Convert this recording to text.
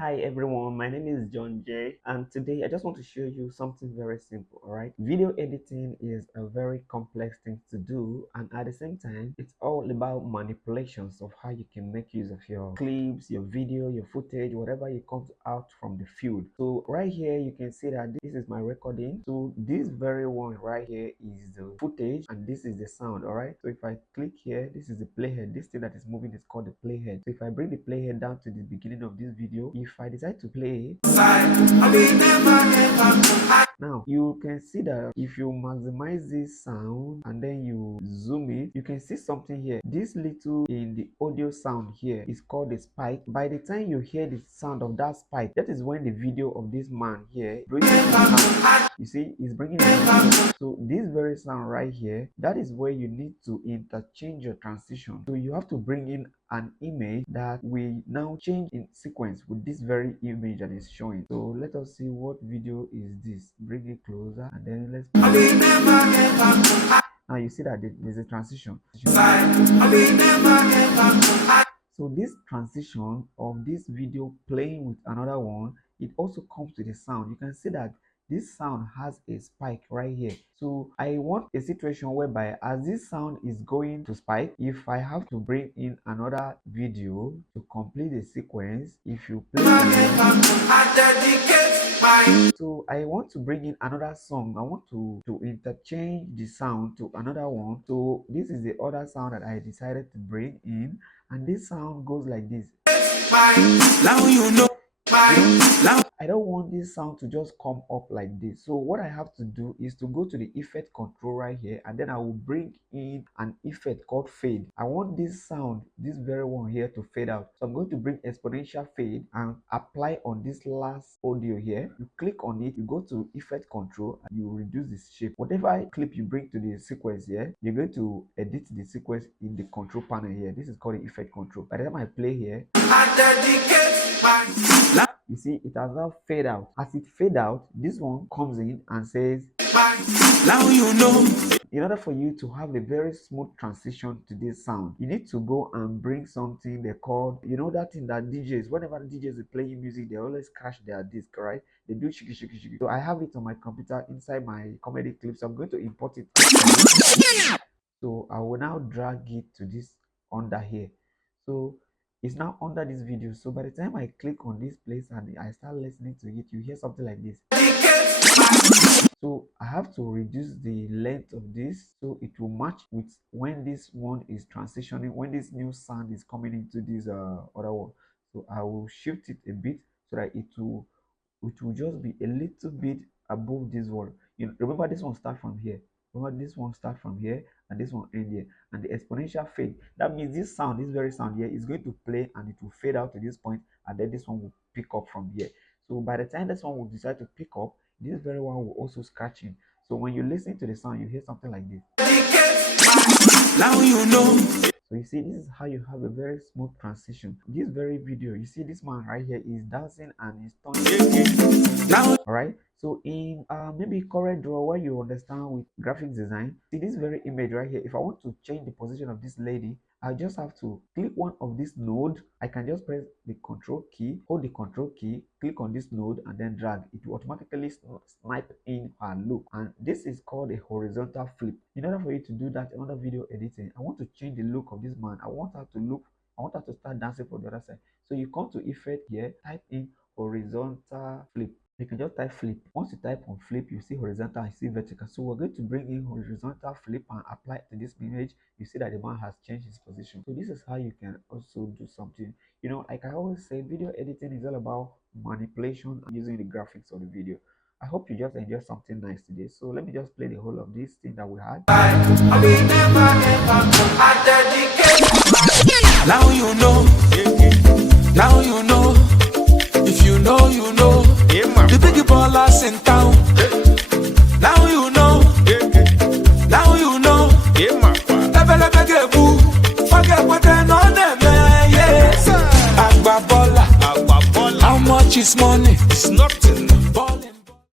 Hi everyone, my name is John J, and today I just want to show you something very simple. Alright, video editing is a very complex thing to do, and at the same time it's all about manipulations of how you can make use of your clips, your video, your footage, whatever you comes out from the field. So right here you can see that this is my recording. So this very one right here is the footage and this is the sound. Alright, so if I click here, this is the playhead. This thing that is moving is called the playhead. So if I bring the playhead down to the beginning of this video, if I decide to play, now you can see that if you maximize this sound and then you zoom it, you can see something here. This little in the audio sound here is called a spike. By the time you hear the sound of that spike, that is when the video of this man here brings the sound. You see, it's bringing it. So this very sound right here, that is where you need to interchange your transition. So you have to bring in an image that will now change in sequence with this very image that is showing. So let us see what video is this. Bring it closer and then let's now you see that there's a transition. So this transition of this video playing with another one, it also comes to the sound. You can see that this sound has a spike right here. So I want a situation whereby as this sound is going to spike, if I have to bring in another video to complete the sequence, if you play so I want to bring in another song. I want to interchange the sound to another one. So this is the other sound that I decided to bring in, and this sound goes like this. Now you know. I don't want this sound to just come up like this. So what I have to do is to go to the effect control right here, and then I will bring in an effect called fade. I want this sound, this very one here, to fade out. So I'm going to bring exponential fade and apply on this last audio here. You click on it, you go to effect control, and you reduce the shape. Whatever clip you bring to the sequence here, you're going to edit the sequence in the control panel here. This is called the effect control. By the time I play here, you see it has now fade out. As it fade out, this one comes in and says, now you know. In order for you to have a very smooth transition to this sound, you need to go and bring something they call, you know, that thing that DJs, whenever DJs are playing music, they always crash their disc, right? They do shiki shiki shiki. So I have it on my computer inside my comedy clips. So I'm going to import it. So I will now drag it to this under here. So it's now under this video. So by the time I click on this place and I start listening to it, you hear something like this. So I have to reduce the length of this so it will match with when this one is transitioning, when this new sound is coming into this other one. So I will shift it a bit so that it will just be a little bit above this one. You know, remember this one start from here. Remember this one start from here and this one end here, and the exponential fade, that means this sound, this very sound here, is going to play and it will fade out to this point, and then this one will pick up from here. So by the time this one will decide to pick up, this very one will also scratch in. So when you listen to the sound, you hear something like this. Now you know. So you see, this is how you have a very smooth transition. This very video, you see this man right here is dancing and he's turning. All right. So in maybe CorelDRAW, where you understand with graphics design, see this very image right here. If I want to change the position of this lady, I just have to click one of this node. I can just press the control key, hold the control key, click on this node and then drag. It will automatically snipe in her look, and this is called a horizontal flip. In order for you to do that in other video editing, I want to change the look of this man. I want her to start dancing for the other side. So you come to effect here, type in horizontal flip. You can just type flip. Once you type on flip, you see horizontal, you see vertical. So we're going to bring in horizontal flip and apply it to this image. You see that the man has changed his position. So this is how you can also do something. You know, like I always say, video editing is all about manipulation and using the graphics of the video. I hope you just enjoyed something nice today. So let me just play the whole of this thing that we had. Now you know. Now you know. If you know, you know. The big ballers in town. Now you know. Now you know. Forget what they know them. Yes. Agba baller. How much is money? It's not